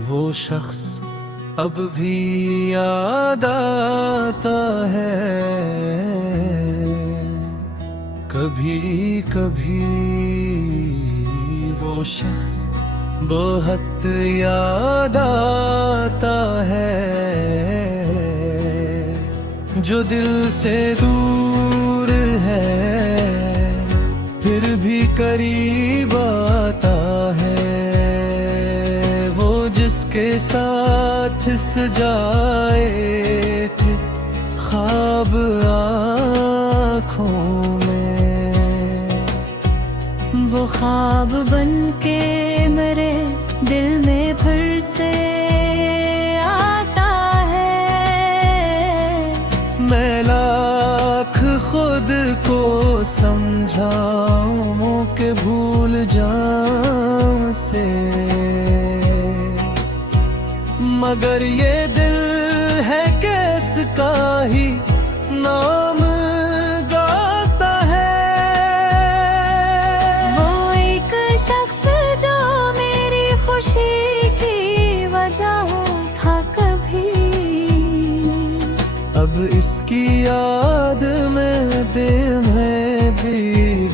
वो शख्स अब भी याद आता है, कभी कभी वो शख्स बहुत याद आता है, जो दिल से दूर है फिर भी करीब आता है, वो जिसके साथ सजाए थे ख्वाब आँखों में, वो ख्वाब बन के मेरे दिल में फिर से आता है। मैं लाख खुद को समझाऊं कि भूल जाऊं से, मगर ये दिल है किसका ही नाम गाता है। वो एक शख्स जो मेरी खुशी की वजह था कभी, अब इसकी याद में दिल में भी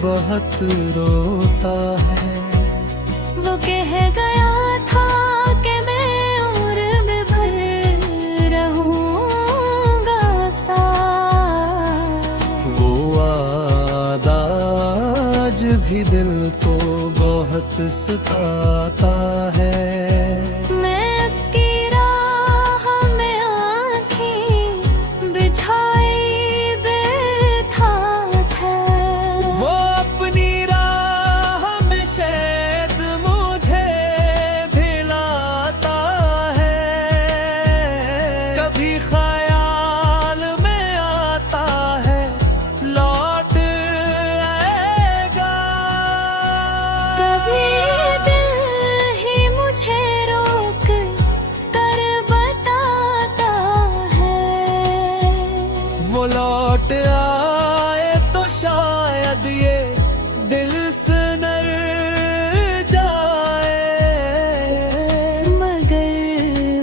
बहुत रोता है। वो कह गया था कि मैं उम्र में भर रहूंगा साथ, वो वादा आज भी दिल को बहुत सताता है। मैं उसकी राह में आँखें बिछाए बैठा था। वो अपनी राह में शायद मुझे भिलाता है, कभी ख्याल में आता है लौट आएगा, कभी दिल ही मुझे रोक कर बताता है। वो लौट आए तो शायद ये दिल सुनर जाए, मगर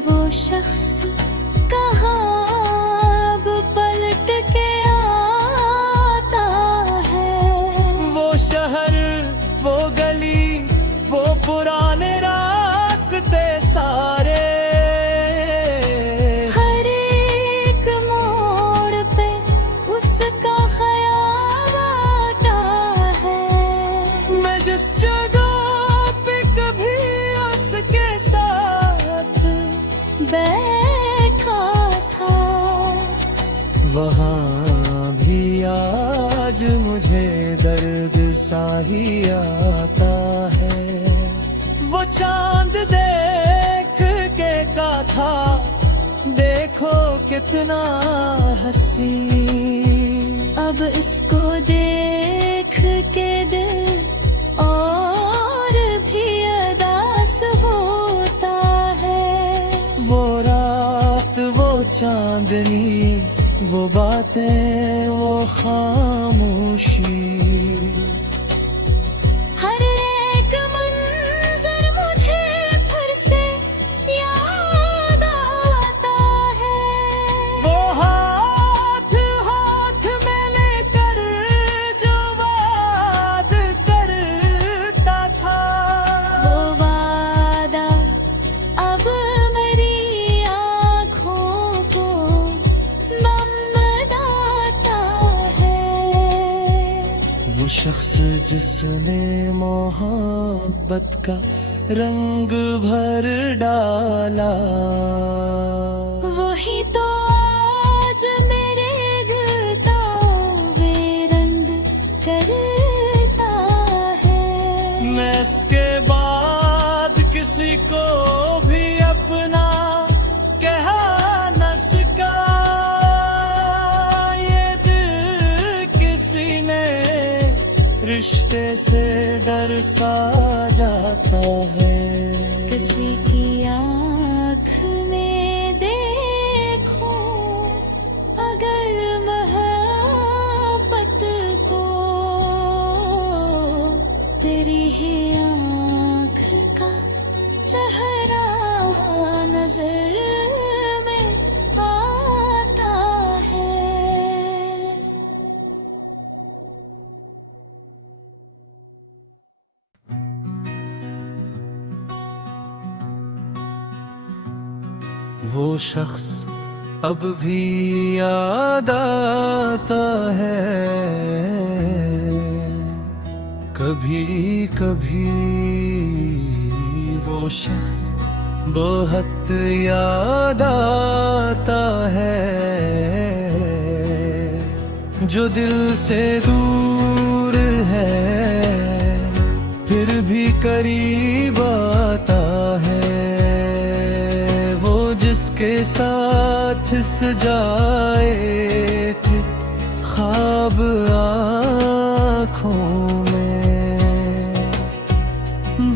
वो शख्स कहाँ अब पलट के आता है। वो शहर वो गली वो पुराने रास्ते सारे, हर एक मोड़ पे उसका ख्याल आता है। मैं जिस जगह पे कभी उसके साथ बैठा था, वहाँ भी आज मुझे दर्द सा ही आता है। वो चांद देख के का था देखो कितना हंसी, अब इसको देख के दिल और भी अदास होता है। वो रात वो चांदनी वो बातें वो खामोशी, हर एक मंजर मुझे फिर से याद आता है। वो हाथ हाथ में लेकर जो वाद करता था, वो वादा अब मेरी आँखों को नम बताता है। वो शख्स जिसने मोहब्बत का रंग भर डाला, वही तो आज मेरे दिल का बेरंग करता है। मैं इसके बाद किसी को भी अपना कह न सका, ये दिल किसी ने रिश्ते से डर सा जाता है। किसी की आँख में देखो अगर मोहब्बत को, तेरी ही आँख का चेहरा वो शख्स अब भी याद आता है, कभी कभी वो शख्स बहुत याद आता है, जो दिल से दूर है फिर भी करीब आता है, वो जिसके साथ सजाए थे ख्वाब आँखों में,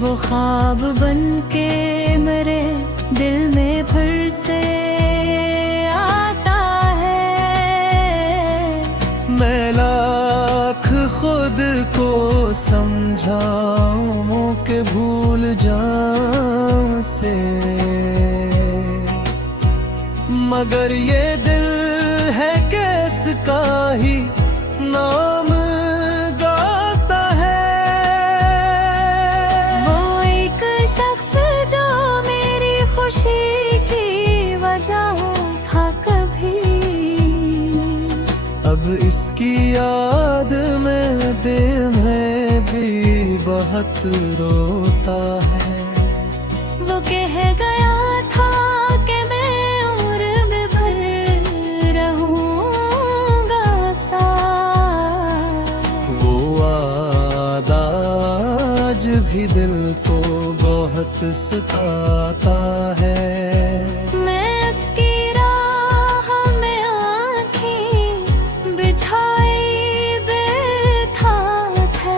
वो ख्वाब बन के मेरे दिल में फिर से आता है। मैं लाख खुद को समझाऊं कि भूल जाऊं से, मगर ये दिल है किसका ही नाम गाता है। वो एक शख्स जो मेरी खुशी की वजह था कभी, अब इसकी याद में दिल में भी बहुत रोता है। वो कह गया था कि मैं उम्र में भर रहूंगा साथ, वो वादा आज भी दिल को बहुत सताता है। मैं उसकी राह में आँखें बिछाई बैठा था,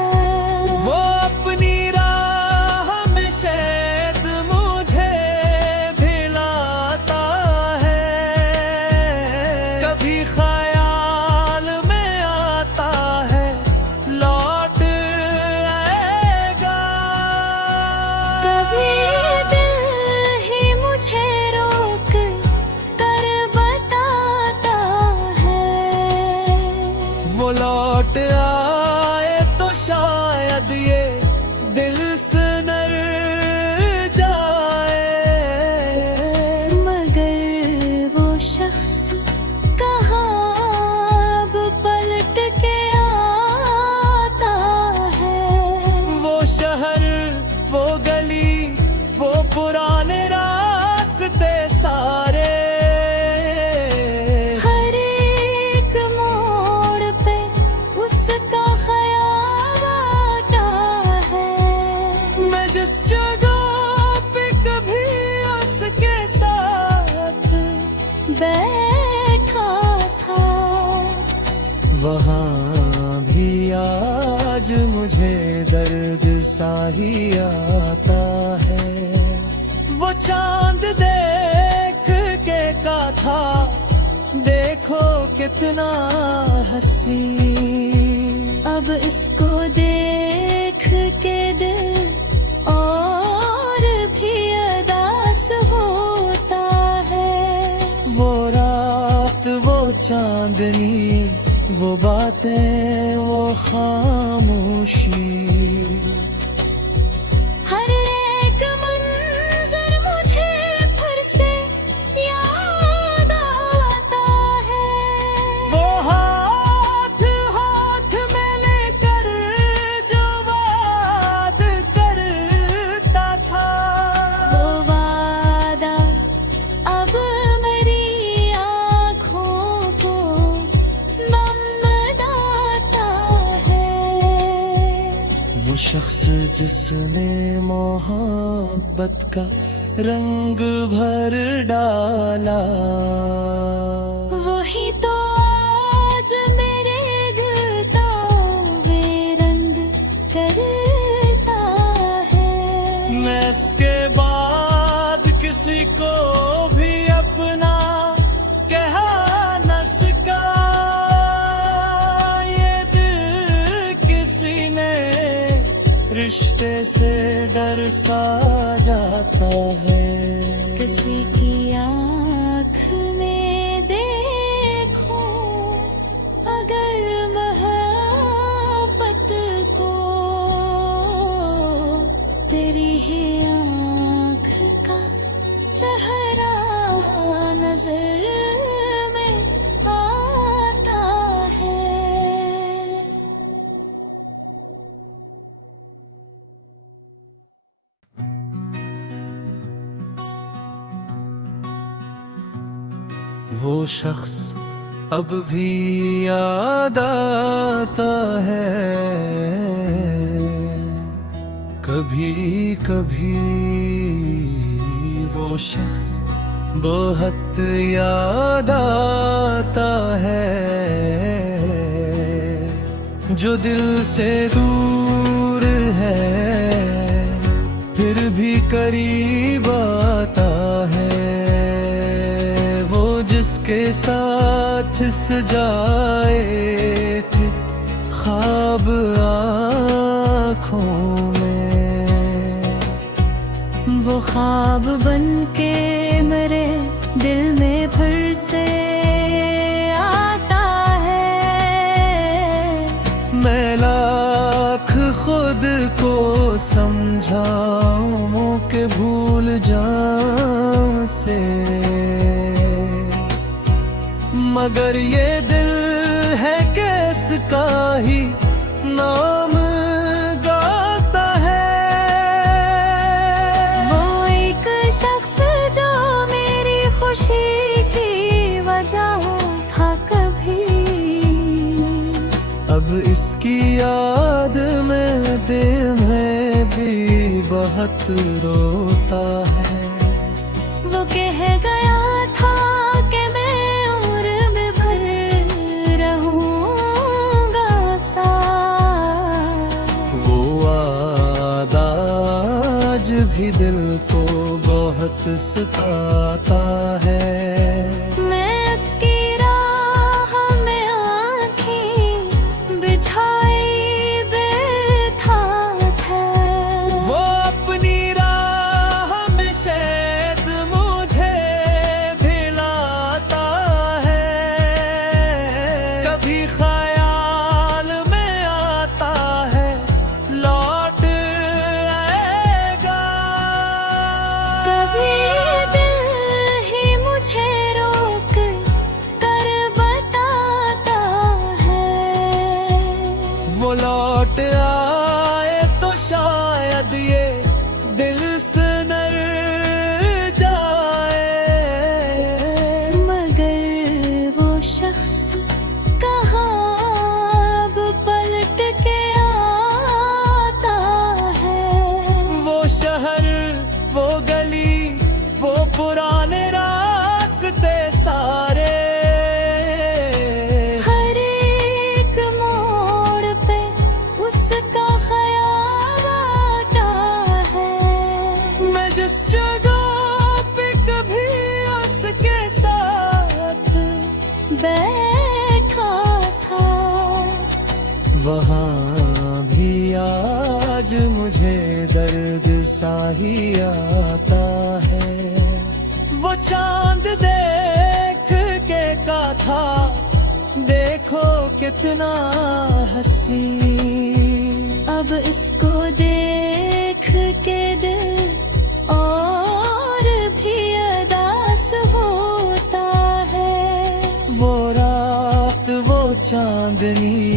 वो अपनी राह में शायद मुझे भिलाता है, कभी ख्याल में आता है लौट आएगा, कभी दिल ही मुझे रोक कर बताता है। वो लौट आए तो शायद ये दिल सुनर जाए, मगर वो शख्स कहाँ अब पलट के आता है। वो शहर, वो गली, वो पुराने रास्ते सारे, हर एक मोड़ पे उसका ख्याल आता है। मैं जिस जगह पे कभी उसके साथ बैठा था, वहाँ भी आज मुझे दर्द सा ही आता है। वो चांद देख के का था देखो कितना हंसी, अब इसको देख के दिल और भी अदास होता है। वो रात, वो चांदनी, वो बातें, वो खामोशी, हर एक मंजर मुझे फिर से याद आता है। वो हाथ हाथ में लेकर जो वाद करता था, वो वादा अब मेरी आँखों को नम बताता है। वो शख्स जिसने मोहब्बत का रंग भर डाला, वही तो आज मेरे दिल का बेरंग करता है। मैं इसके बाद किसी को भी अपना कह न सका, ये दिल किसी ने रिश्ते से डर सा जाता है। किसी की आँख में देखो अगर मोहब्बत को, तेरी ही आँख का चेहरा वो शख्स अब भी याद आता है, कभी कभी वो शख्स बहुत याद आता है, जो दिल से दूर है फिर भी करीब आता है, वो जिसके साथ सजाए थे ख्वाब आँखों में, वो ख्वाब बन के मेरे दिल में फिर से आता है। मैं लाख खुद को समझाऊं कि भूल जाऊं से, मगर ये दिल है किसका ही नाम गाता है। वो एक शख्स जो मेरी खुशी की वजह था कभी, अब इसकी याद में दिल में भी बहुत रोता है। वो कह गया था कि मैं उम्र में भर रहूंगा साथ, वो वादा आज भी दिल को बहुत सताता है। मैं उसकी राह में आँखें बिछाए बैठा था, वो अपनी राह में शायद मुझे भिलाता है, कभी ख्याल में आता है लौट आएगा, कभी दिल ही मुझे रोक कर बताता है। वो लौट आए तो शायद ये दिल सुनर जाए, मगर वो शख्स कहाँ अब पलट के आता है। वो शहर, वो गली, वो पुराने रास्ते सारे, हर एक मोड़ पे उसका ख्याल आता है। मैं जिस जगह पे कभी उसके साथ बैठा था, वहाँ भी आज मुझे दर्द सा ही आता है। वो चांद देख के का था देखो कितना हंसी, अब इसको देख के दिल और भी अदास होता है। वो रात, वो चांदनी,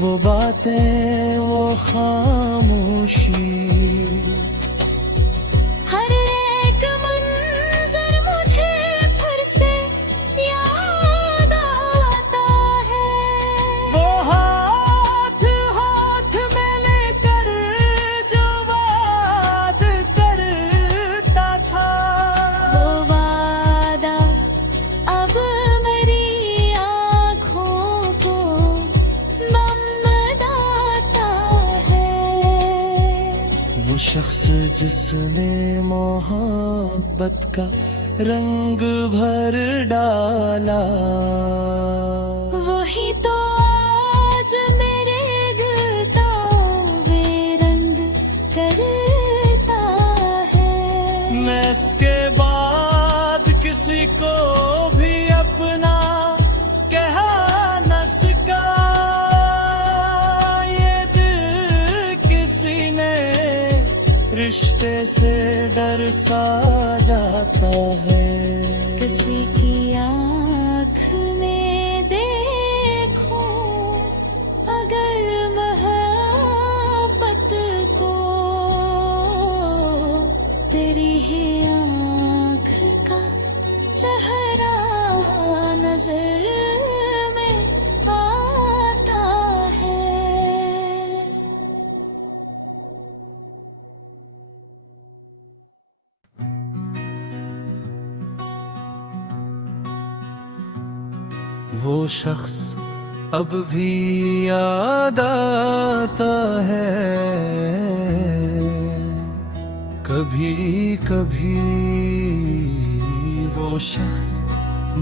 वो बातें, वो खामोशी, हर एक मंजर मुझे फिर से याद आता है। वो हाथ हाथ में लेकर जो बात करता था, वो वादा अब मेरी आँखों को नम बताता है। वो शख्स जिसने मोहब्बत का रंग भर डाला, वही तो आज मेरे दिल का बेरंग करता है। मैं इसके बाद किसी को भी अपना कह न सका, ये दिल किसी ने रिश्ते से डर सा जाता है। किसी की आँख में देखो अगर मोहब्बत को, तेरी ही आँख का चेहरा वो शख्स अब भी याद आता है, कभी कभी वो शख्स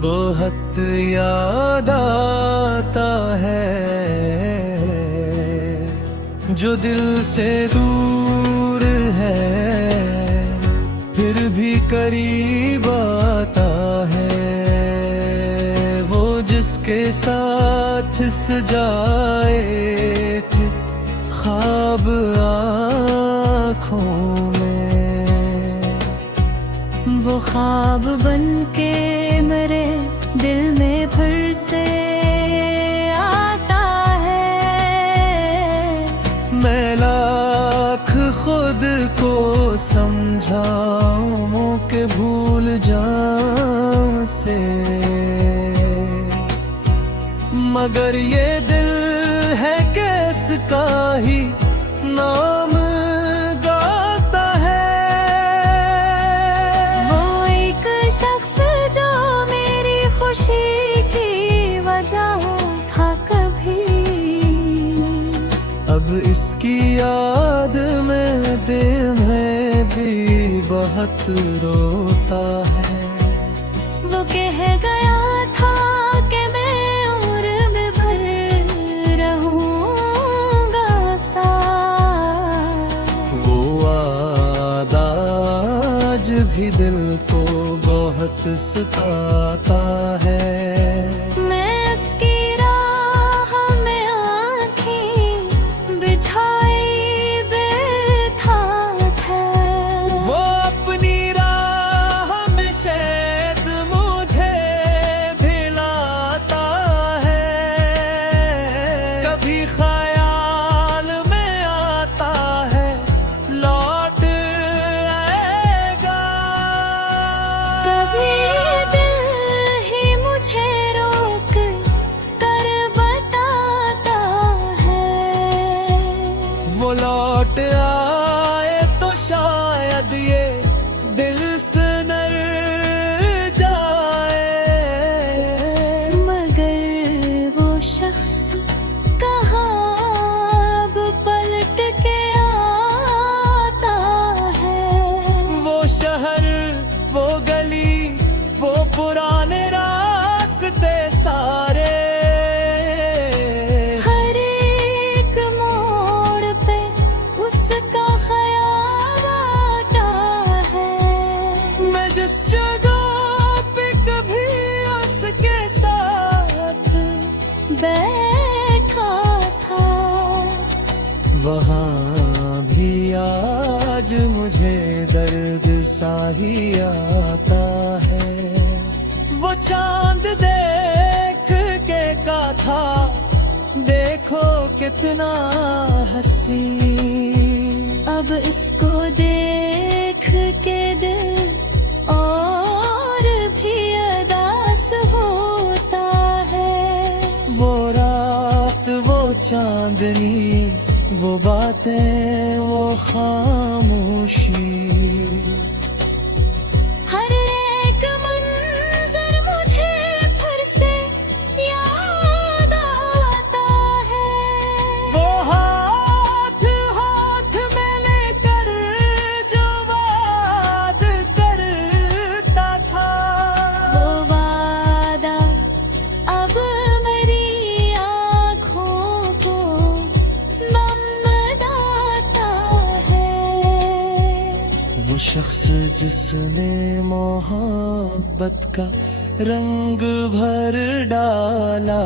बहुत याद आता है, जो दिल से दूर है फिर भी करीब आता है, वो जिसके साथ सजाए थे ख्वाब आँखों में, वो ख्वाब बन के मेरे दिल में फिर से आता है। मैं लाख खुद को समझाऊं कि भूल जाऊं से, मगर ये दिल है किसका ही नाम गाता है। वो एक शख्स जो मेरी खुशी की वजह था कभी, अब इसकी याद में दिल में भी बहुत रोता है। वो कह गया था कि मैं उम्र में भर रहूंगा साथ, वो वादा आज भी दिल को बहुत सताता है। मैं उसकी राह में आँखें बिछाए बैठा था, वो अपनी राह में शायद मुझे भिलाता है, कभी ख्याल में आता है लौट आएगा, कभी दिल ही मुझे रोक कर बताता है। वो लौट आए तो शायद ये दिल सुनर जाए, मगर वो शख्स कहाँ अब पलट के आता है। वो शहर, वो गली, वो पुराने रास्ते सारे, हर एक मोड़ पे उसका ख्याल आता है। मैं जिस जगह पे कभी उसके साथ बैठा था, वहाँ भी आज मुझे दर्द सा ही आता है। वो चांद देख के का था देखो कितना हंसी, अब इसको देख के दिल और भी अदास होता है। वो रात, वो चांदनी, वो बातें, वो खामोशी, हर एक मंजर मुझे फिर से याद आता है। वो हाथ हाथ में लेकर जो वाद करता था, वो वादा अब मेरी आँखों को नमदाता है। वो शख्स जिसने मोहब्बत का रंग भर डाला,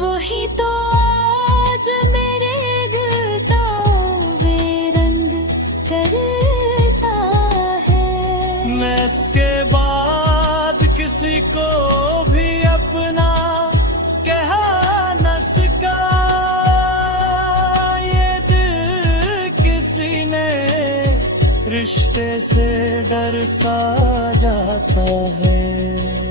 वही तो आज मेरे दिल का बेरंग करता है। मैं इसके बाद किसी को भी अपना कह न सका, ये दिल किसी ने रिश्ते से डर सा जाता है।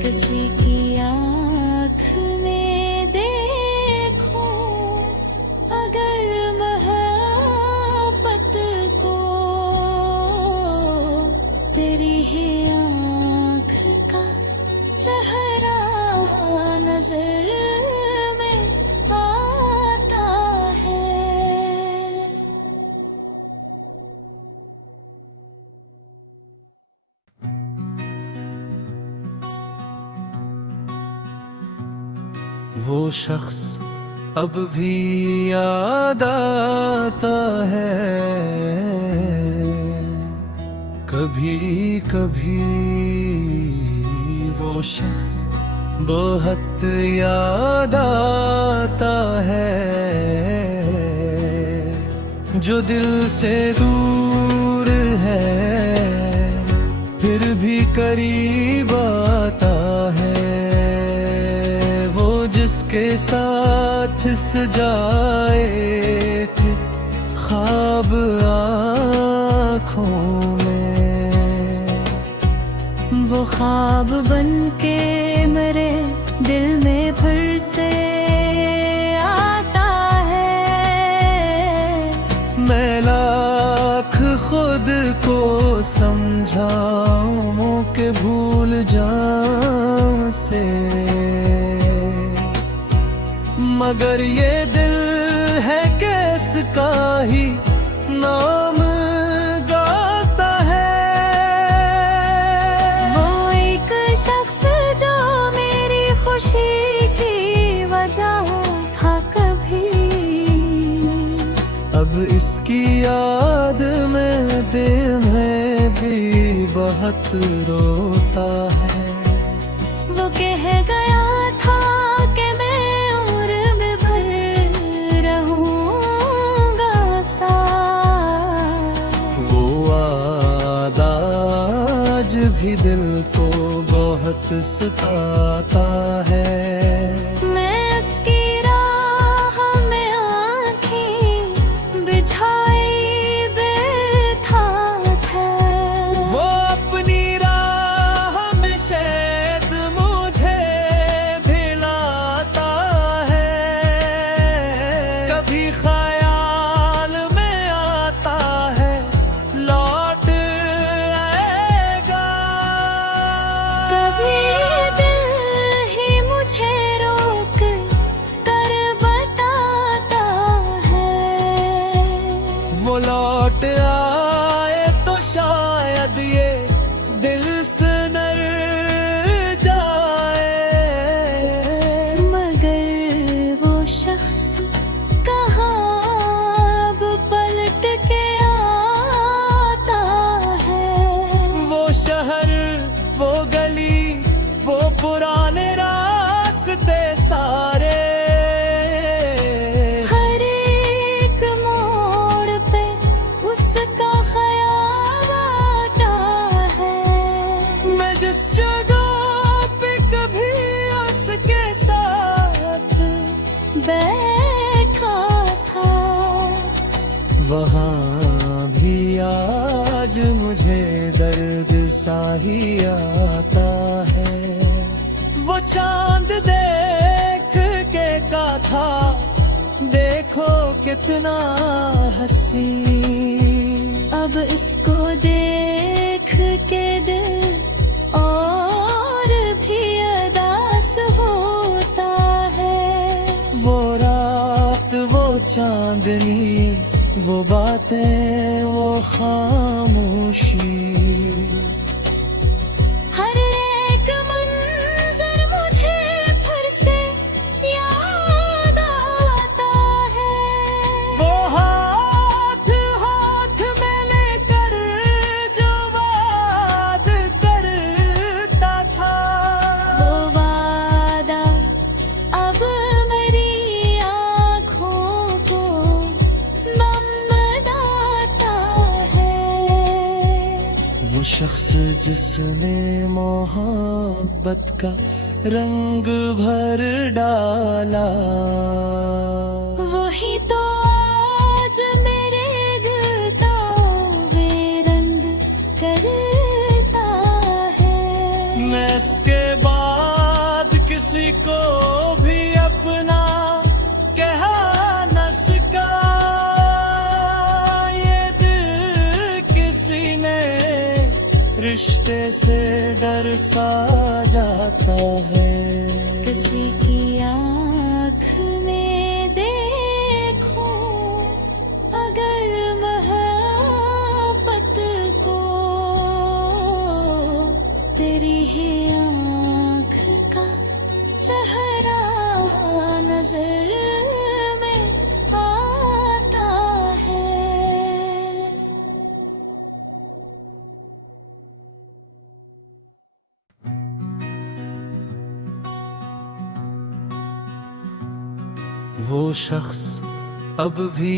किसी की आँख में देखो अगर मोहब्बत को, तेरी ही आँख का चेहरा वो शख्स अब भी याद आता है, कभी कभी वो शख्स बहुत याद आता है, जो दिल से दूर है फिर भी करीब आता है, वो जिसके साथ सजाए थे ख्वाब आँखों में, वो ख्वाब बन के मेरे दिल में फिर से आता है। मैं लाख खुद को समझाऊं कि भूल जाऊं से, मगर ये दिल है किसका ही नाम गाता है। वो एक शख्स जो मेरी खुशी की वजह था कभी, अब इसकी याद में दिल में भी बहुत रोता है। वो कह गया था कि मैं उम्र में भर रहूंगा साथ, वो वादा आज भी दिल को बहुत सताता है। मैं उसकी राह में आँखें बिछाए बैठा था, वो अपनी राह में शायद मुझे भिलाता है, कभी ख्याल में आता है लौट आएगा, कभी दिल ही मुझे रोक कर बताता है। वो लौट आए तो शायद ये दिल सुधर जाए, मगर वो शख्स कहाँ अब पलट के आता है। वो शहर वो गली वो पुराने रास्ते सारे, हर एक मोड़ पे उसका ख्याल आता है। मैं जिस जगह पे कभी उसके साथ बैठा था, वहाँ भी आज मुझे दर्द सा ही आता है। वो चांद देख के का था देखो कितना हंसी, अब इसको देख के दिल और भी अदास होता है। वो रात वो चांदनी वो बातें वो खामोशी, हर एक मंजर मुझे फिर से याद आता है। वो हाथ हाथ में लेकर जो वाद करता था, वो वादा अब मेरी आँखों को नम बनाता है। वो शख्स जिसने मोहब्बत का रंग भर डाला, वही तो आज मेरे दिल का बेरंग करता है। मैं इसके बाद किसी को भी अपना कह न सका, ये दिल किसी ने रिश्ते से डर सा जाता है। किसी की आँख में देखो अगर मोहब्बत को, तेरी ही आँख का चेहरा वो शख्स अब भी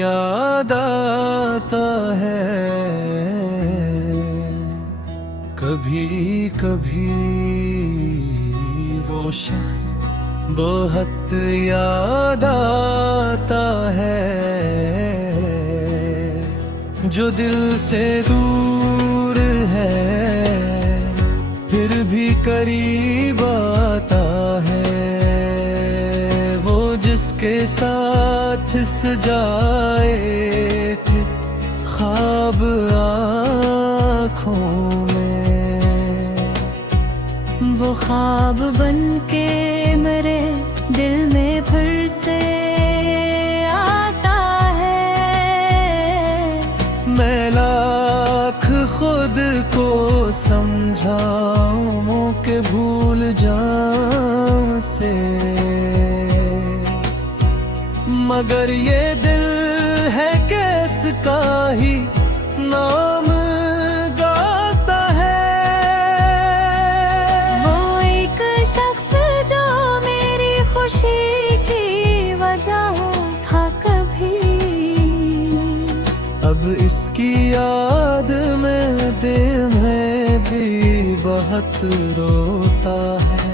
याद आता है, कभी कभी वो शख्स बहुत याद आता है, जो दिल से दूर है फिर भी करीब आता है, वो जिसके साथ सजाए थे ख्वाब आँखों में, वो ख्वाब बन के मेरे दिल में फिर से आता है। मैं लाख खुद को समझाऊं कि भूल जाऊं से, मगर ये दिल है किसका ही नाम गाता है। वो एक शख्स जो मेरी खुशी की वजह था कभी, अब इसकी याद में दिल में भी बहुत रोता है।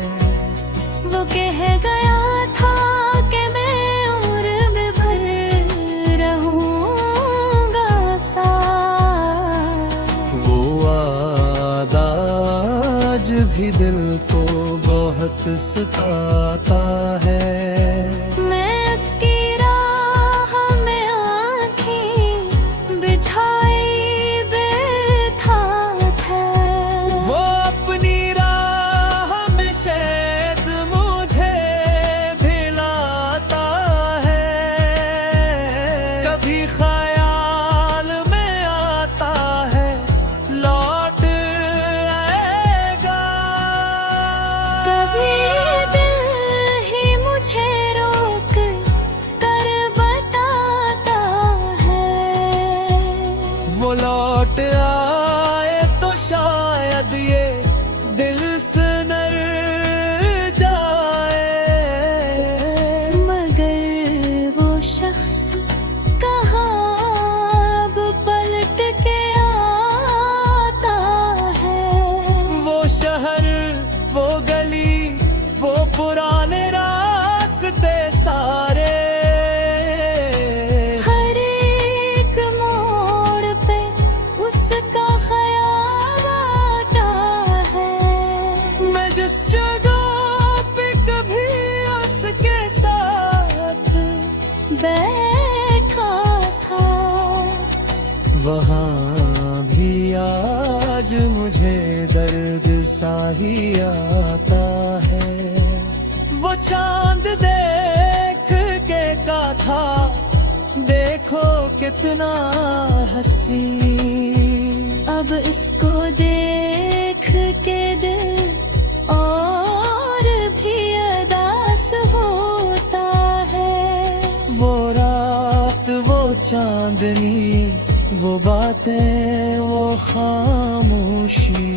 वो कह गया था कि मैं उम्र में भर रहूंगा साथ, वो वादा आज भी दिल को बहुत सताता है। मैं उसकी राह में आँखें बिछाई बैठा था, वो अपनी राह में शायद मुझे भिलाता है, कभी ख्याल में आता है लौट आएगा, कभी दिल ही मुझे रोक कर बताता है। वो लौट आए तो शायद ये दिल सुनर जाए, मगर वो शख्स कहाँ अब पलट के आता है। वो शहर, वो गली, वो पुराने रास्ते सारे, हर एक मोड़ पे उसका ख्याल आता है। मैं जिस जगह पे कभी उसके साथ बैठा था, वहाँ भी आज मुझे दर्द सा ही आता है। वो चांद देख के का था देखो कितना हंसी, अब इसको देख के दिल और भी अदास होता है। वो रात, वो चांदनी, वो बातें, वो खामोशी,